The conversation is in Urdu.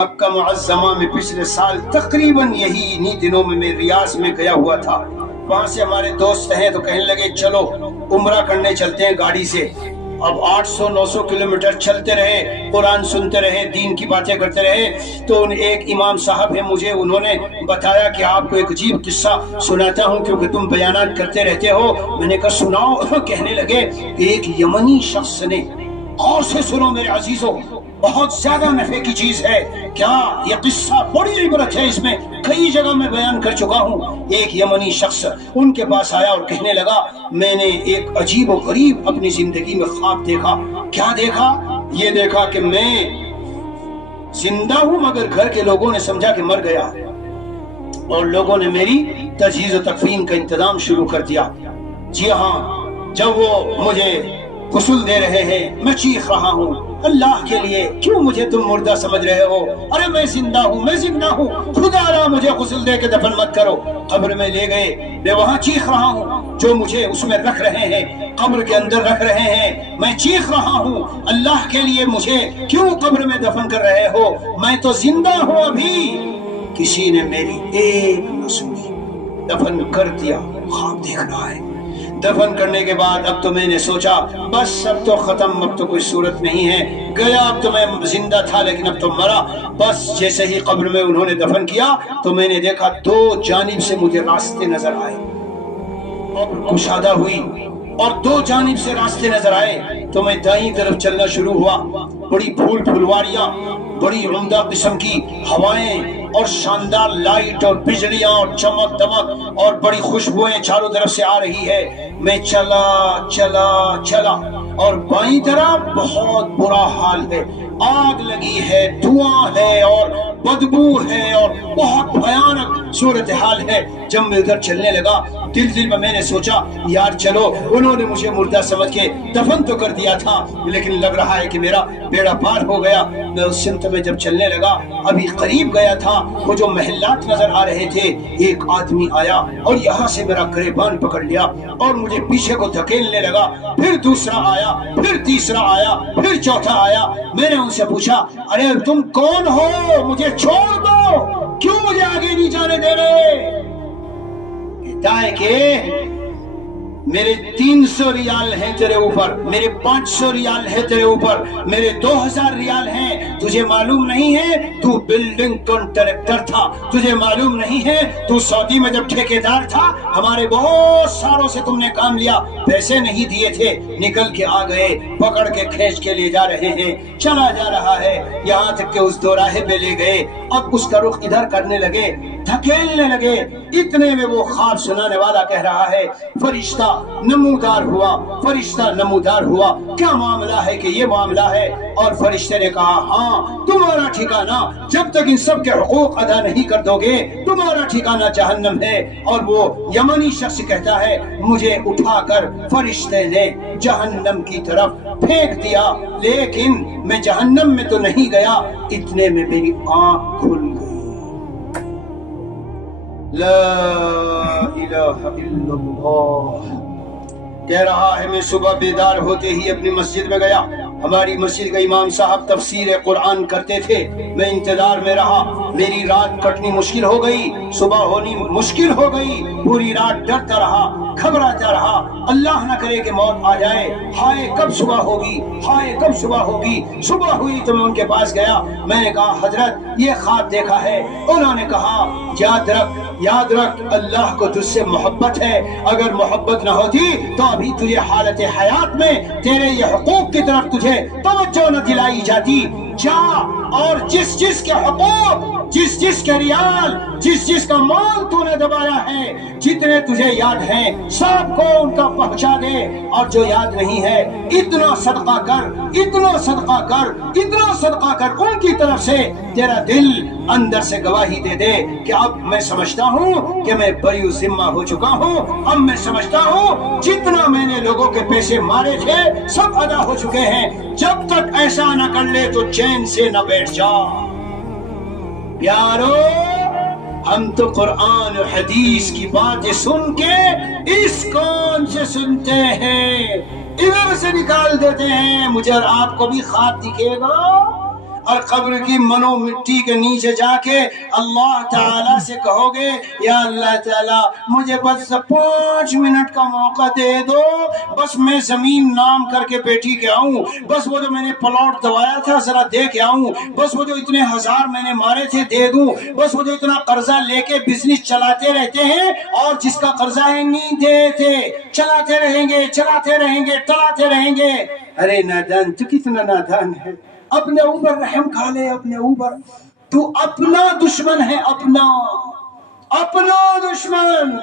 مکہ معظمہ میں پچھلے سال تقریباً یہی انہی دنوں میں میں ریاض میں گیا ہوا تھا. وہاں سے ہمارے دوست ہیں تو کہنے لگے چلو عمرہ کرنے چلتے ہیں گاڑی سے. اب 800-900 کلومیٹر چلتے رہے، قرآن سنتے رہے، دین کی باتیں کرتے رہے. تو ایک امام صاحب ہیں، مجھے انہوں نے بتایا کہ آپ کو ایک عجیب قصہ سناتا ہوں کیونکہ تم بیانات کرتے رہتے ہو. میں نے کہا سناؤ. کہنے لگے ایک یمنی شخص نے، غور سے سنو میرے عزیزو، بہت زیادہ نفع کی چیز ہے. کیا یہ قصہ بڑی عبرت ہے، اس میں کئی جگہ میں بیان کر چکا ہوں. ایک یمنی شخص ان کے پاس آیا اور کہنے لگا میں نے ایک عجیب و غریب اپنی زندگی میں خواب دیکھا. کیا دیکھا؟ یہ دیکھا کہ میں زندہ ہوں مگر گھر کے لوگوں نے سمجھا کہ مر گیا اور لوگوں نے میری تجہیز و تکفین کا انتظام شروع کر دیا. جی ہاں، جب وہ مجھے غسل دے رہے ہیں میں چیخ رہا ہوں اللہ کے لیے کیوں مجھے تم مردہ سمجھ رہے ہو؟ ارے میں زندہ ہوں، میں زندہ ہوں، خدا را مجھے غسل دے کے دفن مت کرو. قبر میں لے گئے، میں وہاں چیخ رہا ہوں، جو مجھے اس میں رکھ رہے ہیں، قبر کے اندر رکھ رہے ہیں، میں چیخ رہا ہوں اللہ کے لیے مجھے کیوں قبر میں دفن کر رہے ہو؟ میں تو زندہ ہوں ابھی. کسی نے میری ایک نہ سنی، دفن کر دیا. خواب دیکھ رہا ہے. دفن کرنے کے بعد اب تو میں نے سوچا بس اب تو ختم، اب تو کوئی صورت نہیں ہے. گیا، اب تو میں زندہ تھا لیکن اب تو مرا. بس جیسے ہی قبر میں انہوں نے دفن کیا تو میں نے دیکھا دو جانب سے مجھے راستے نظر آئے اور کشادہ ہوئی اور دو جانب سے راستے نظر آئے تو میں دائیں طرف چلنا شروع ہوا. بڑی پھول پھلواریاں، بڑی عمدہ قسم کی ہوائیں اور شاندار لائٹ اور بجلیاں اور چمک دمک اور بڑی خوشبوئیں چاروں طرف سے آ رہی ہے. میں چلا چلا چلا اور بائیں طرف بہت برا حال ہے، آگ لگی ہے، دھواں ہے اور بدبو ہے اور بہت بھیانک صورتحال ہے. جب میں ادھر چلنے لگا دل میں نے سوچا یار چلو، انہوں نے مجھے مردہ سمجھ کے دفن تو کر دیا تھا لیکن لگ رہا ہے کہ میرا بیڑا پار ہو گیا. میں اس سمت میں جب چلنے لگا ابھی قریب گیا تھا، وہ جو محلات نظر آ رہے تھے، ایک آدمی آیا اور یہاں سے میرا گریبان پکڑ لیا اور مجھے پیچھے کو دھکیلنے لگا. پھر دوسرا آیا، پھر تیسرا آیا، پھر چوتھا آیا. میں نے ان سے پوچھا ارے تم کون ہو؟ مجھے چھوڑ دو، کیوں مجھے آگے نہیں جانے دے رہے؟ کہتا ہے کہ میرے 300 ریال ہیں تیرے اوپر، میرے 500 ریال ہے تیرے اوپر، میرے 2000 ریال ہیں. تجھے معلوم نہیں ہے تو بلڈنگ کنٹریکٹر تھا؟ تجھے معلوم نہیں ہے تو سعودی میں جب ٹھیکیدار تھا ہمارے بہت ساروں سے تم نے کام لیا، پیسے نہیں دیے تھے، نکل کے آ گئے، پکڑ کے کھینچ کے لے جا رہے ہیں. چلا جا رہا ہے یہاں تک کہ اس دوراہے پہ لے گئے. اب اس کا رخ ادھر کرنے لگے، دھکیلنے لگے. اتنے میں وہ خواب سنانے والا کہہ رہا ہے فرشتہ نمودار ہوا، فرشتہ نمودار ہوا. کیا معاملہ ہے؟ کہ یہ معاملہ ہے. اور فرشتے نے کہا ہاں تمہارا ٹھکانہ جب تک ان سب کے حقوق ادا نہیں کر دو گے تمہارا ٹھکانہ جہنم ہے. اور وہ یمنی شخص کہتا ہے مجھے اٹھا کر فرشتے نے جہنم کی طرف پھینک دیا لیکن میں جہنم میں تو نہیں گیا. اتنے میں میری آنکھ کھل گئی. لا الہ الا اللہ. کہہ رہا ہے میں صبح بیدار ہوتے ہی اپنی مسجد میں گیا. ہماری مسجد کا امام صاحب تفسیر قرآن کرتے تھے. میں انتظار میں رہا. میری رات کٹنی مشکل ہو گئی، صبح ہونی مشکل ہو گئی. پوری رات ڈرتا رہا، گھبراتا رہا، اللہ نہ کرے کہ موت آ جائے. ہائے کب صبح ہوگی، ہائے کب صبح ہوگی. صبح ہوئی تو میں ان کے پاس گیا. میں نے کہا حضرت یہ خواب دیکھا ہے. انہوں نے کہا یاد رکھ اللہ کو تجھ سے محبت ہے. اگر محبت نہ ہوتی تو ابھی تجھے حالت حیات میں تیرے یہ حقوق کی طرف تجھے توجہ نہ دلائی جاتی. جا اور جس کے حقوق، جس کے ریال، جس کا مال تو نے دبایا ہے، جتنے تجھے یاد ہیں سب کو ان کا پہنچا دے. اور جو یاد نہیں ہے اتنا صدقہ کر، اتنا صدقہ کر، اتنا صدقہ کر ان کی طرف سے تیرا دل اندر سے گواہی دے دے کہ اب میں سمجھتا ہوں کہ میں بری ذمہ ہو چکا ہوں. اب میں سمجھتا ہوں جتنا میں نے لوگوں کے پیسے مارے تھے سب ادا ہو چکے ہیں. جب تک ایسا نہ کر لے تو چین سے نہ بیٹھ جا. پیارو ہم تو قرآن و حدیث کی باتیں سن کے اس کون سے سنتے ہیں، ادھر سے نکال دیتے ہیں. مجھے اور آپ کو بھی خواب دکھے گا اور قبر کی منو مٹی کے نیچے جا کے اللہ تعالیٰ سے کہو گے یا اللہ تعالیٰ مجھے بس 5 منٹ کا موقع دے دو، بس میں زمین نام کر کے بیٹھی کے آؤں، بس وہ جو میں نے پلاٹ دوایا تھا ذرا دے کے آؤں، بس وہ جو اتنے ہزار میں نے مارے تھے دے دوں، بس وہ جو اتنا قرضہ لے کے بزنس چلاتے رہتے ہیں اور جس کا قرضہ ہے نہیں دیتے، چلاتے رہیں گے چلاتے رہیں گے ٹلاتے رہیں گے۔ ارے نادان تو کتنا نادان ہے، اپنے اوپر رحم کھا لے، اپنے اوپر تو اپنا دشمن ہے، اپنا دشمن۔